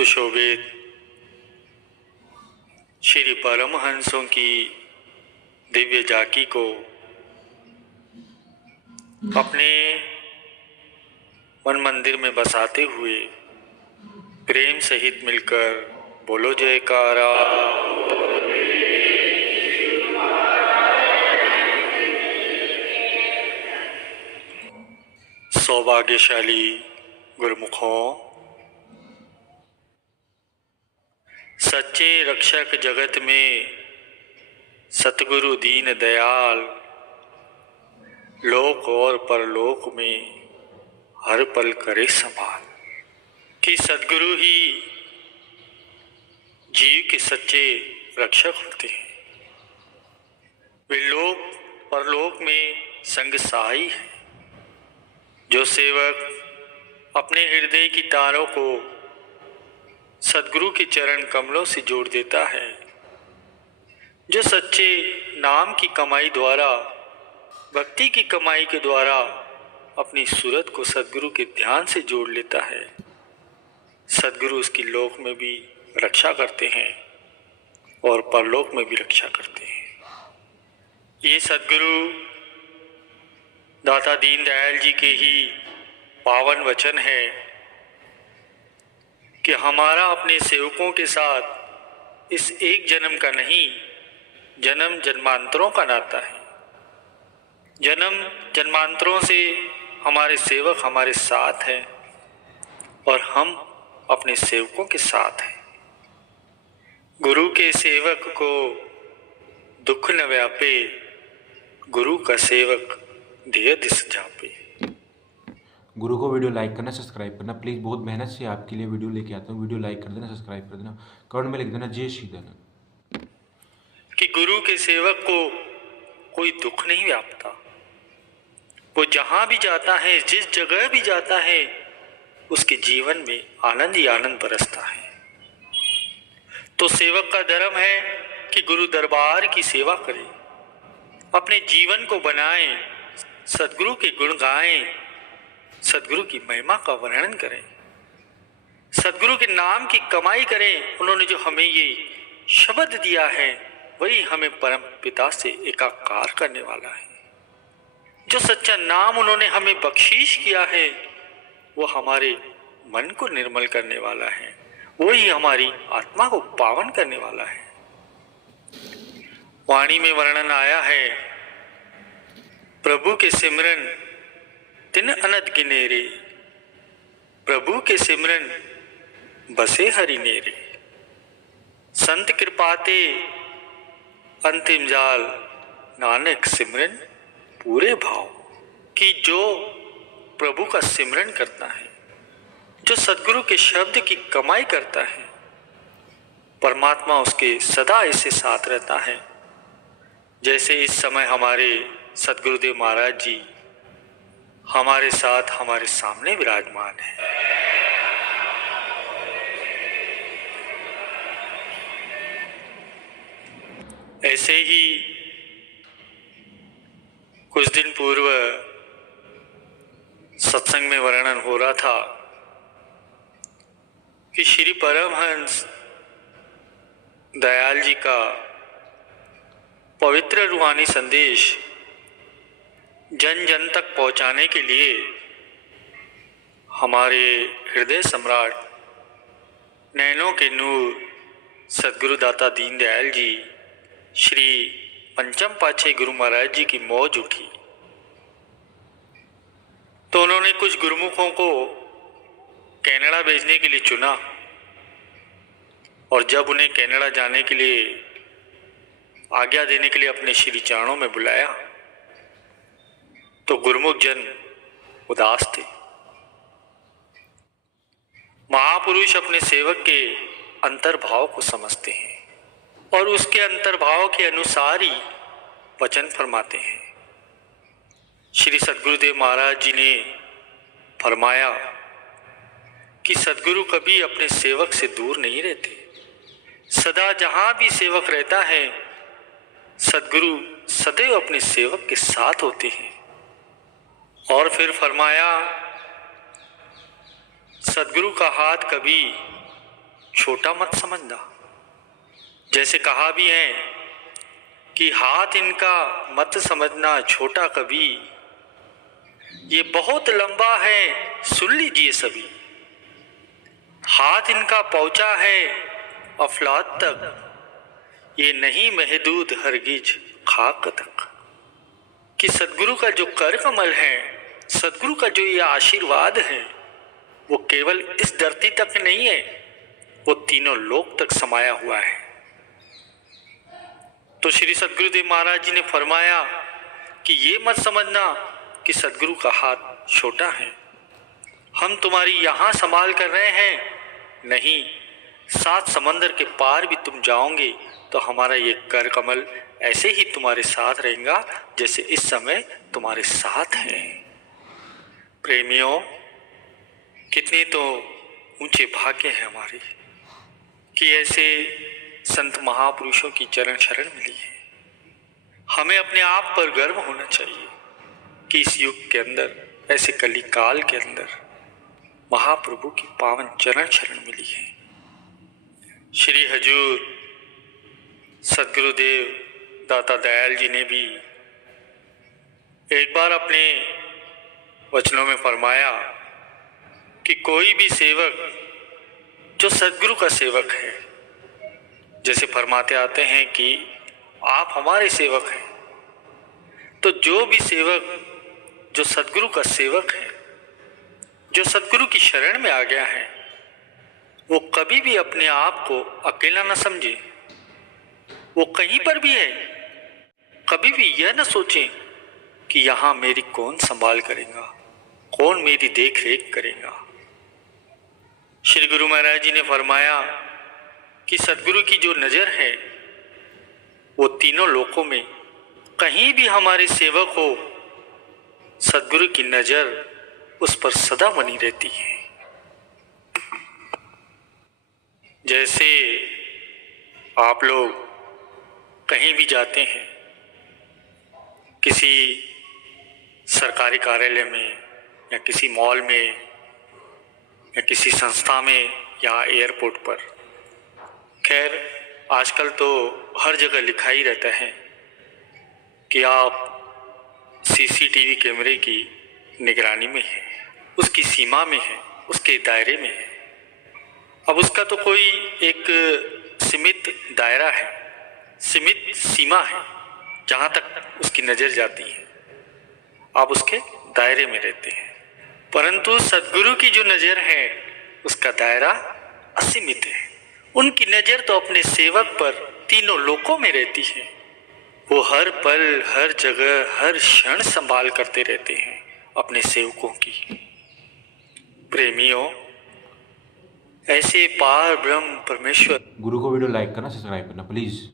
सुशोभित श्री परमहंसों की दिव्य झांकी को अपने मन मंदिर में बसाते हुए प्रेम सहित मिलकर बोलो जयकारा। सौभाग्यशाली गुरुमुखों, सच्चे रक्षक जगत में सतगुरु दीन दयाल, लोक और परलोक में हर पल करे संभाल। कि सतगुरु ही जीव के सच्चे रक्षक होते हैं। वे लोक परलोक में संग सहाई है। जो सेवक अपने हृदय की तारों को सतगुरु के चरण कमलों से जोड़ देता है, जो सच्चे नाम की कमाई द्वारा, भक्ति की कमाई के द्वारा अपनी सूरत को सतगुरु के ध्यान से जोड़ लेता है, सतगुरु उसकी लोक में भी रक्षा करते हैं और परलोक में भी रक्षा करते हैं। ये सतगुरु दाता दीन दयाल जी के ही पावन वचन है कि हमारा अपने सेवकों के साथ इस एक जन्म का नहीं, जन्म जन्मांतरों का नाता है। जन्म जन्मांतरों से हमारे सेवक हमारे साथ हैं और हम अपने सेवकों के साथ हैं। गुरु के सेवक को दुख न व्यापे, गुरु का सेवक ध्येय दिस जापे। गुरु को वीडियो लाइक करना, सब्सक्राइब करना प्लीज़। बहुत मेहनत से आपके लिए वीडियो लेके आता हूँ। वीडियो लाइक कर देना, सब्सक्राइब कर देना, कमेंट में लिख देना जय श्री धन। कि गुरु के सेवक को कोई दुख नहीं व्यापता। वो जहाँ भी जाता है, जिस जगह भी जाता है, उसके जीवन में आनंद ही आनंद बरसता है। तो सेवक का धर्म है कि गुरु दरबार की सेवा करे, अपने जीवन को बनाए, सतगुरु के गुण गाएं, सतगुरु की महिमा का वर्णन करें, सतगुरु के नाम की कमाई करें। उन्होंने जो हमें ये शब्द दिया है वही हमें परम पिता से एकाकार करने वाला है। जो सच्चा नाम उन्होंने हमें बख्शीश किया है वो हमारे मन को निर्मल करने वाला है, वही हमारी आत्मा को पावन करने वाला है। वाणी में वर्णन आया है, प्रभु के सिमरन तिन अनद गिनेरे, प्रभु के सिमरन बसे हरि नेरे। संत कृपाते अंतिम जाल, नानक सिमरन पूरे भाव। कि जो प्रभु का सिमरन करता है, जो सतगुरु के शब्द की कमाई करता है, परमात्मा उसके सदा ऐसे साथ रहता है जैसे इस समय हमारे सतगुरुदेव महाराज जी हमारे साथ हमारे सामने विराजमान है। ऐसे ही कुछ दिन पूर्व सत्संग में वर्णन हो रहा था कि श्री परमहंस दयाल जी का पवित्र रूहानी संदेश जन जन तक पहुंचाने के लिए हमारे हृदय सम्राट, नैनों के नूर सद्गुरु दाता दीन दयाल जी श्री पंचम पातशाही गुरु महाराज जी की मौज उठी। तो उन्होंने कुछ गुरुमुखों को कनाडा भेजने के लिए चुना और जब उन्हें कनाडा जाने के लिए आज्ञा देने के लिए अपने श्री चरणों में बुलाया तो गुरुमुख जन उदास थे। महापुरुष अपने सेवक के अंतर्भाव को समझते हैं और उसके अंतर्भाव के अनुसार ही वचन फरमाते हैं। श्री सद्गुरुदेव महाराज जी ने फरमाया कि सद्गुरु कभी अपने सेवक से दूर नहीं रहते। सदा जहां भी सेवक रहता है, सद्गुरु सदैव अपने सेवक के साथ होते हैं। और फिर फरमाया, सद्गुरु का हाथ कभी छोटा मत समझना। जैसे कहा भी है कि हाथ इनका मत समझना छोटा कभी, ये बहुत लंबा है सुन लीजिए सभी। हाथ इनका पहुंचा है अफलाक तक, ये नहीं महदूद हरगिज खाक तक। कि सदगुरु का जो कर कमल है, सदगुरु का जो ये आशीर्वाद है, वो केवल इस धरती तक नहीं है, वो तीनों लोक तक समाया हुआ है। तो श्री सदगुरुदेव महाराज जी ने फरमाया कि ये मत समझना कि सदगुरु का हाथ छोटा है, हम तुम्हारी यहां संभाल कर रहे हैं, नहीं, 7 समंदर के पार भी तुम जाओगे तो हमारा ये कर कमल ऐसे ही तुम्हारे साथ रहेगा जैसे इस समय तुम्हारे साथ है। प्रेमियों, कितने तो ऊंचे भाग्य है हमारे कि ऐसे संत महापुरुषों की चरण शरण मिली है। हमें अपने आप पर गर्व होना चाहिए कि इस युग के अंदर, ऐसे कली काल के अंदर महाप्रभु की पावन चरण शरण मिली है। श्री हजूर सदगुरुदेव दाता दयाल जी ने भी एक बार अपने वचनों में फरमाया कि कोई भी सेवक जो सदगुरु का सेवक है, जैसे फरमाते आते हैं कि आप हमारे सेवक हैं, तो जो भी सेवक जो सदगुरु का सेवक है, जो सदगुरु की शरण में आ गया है, वो कभी भी अपने आप को अकेला न समझे। वो कहीं पर भी है, कभी भी यह न सोचे कि यहाँ मेरी कौन संभाल करेगा, कौन मेरी देख रेख करेगा। श्री गुरु महाराज जी ने फरमाया कि सदगुरु की जो नज़र है वो तीनों लोकों में कहीं भी हमारे सेवक हो, सदगुरु की नज़र उस पर सदा बनी रहती है। जैसे आप लोग कहीं भी जाते हैं, किसी सरकारी कार्यालय में या किसी मॉल में या किसी संस्था में या एयरपोर्ट पर, खैर आजकल तो हर जगह लिखा ही रहता है कि आप सीसीटीवी कैमरे की निगरानी में हैं, उसकी सीमा में हैं, उसके दायरे में हैं। अब उसका तो कोई एक सीमित दायरा है, सीमित सीमा है, जहाँ तक उसकी नज़र जाती है, आप उसके दायरे में रहते हैं। परंतु सदगुरु की जो नज़र है उसका दायरा असीमित है। उनकी नज़र तो अपने सेवक पर तीनों लोकों में रहती है। वो हर पल, हर जगह, हर क्षण संभाल करते रहते हैं अपने सेवकों की। प्रेमियों, ऐसे पार ब्रह्म परमेश्वर गुरु को वीडियो लाइक करना, सब्सक्राइब करना प्लीज़।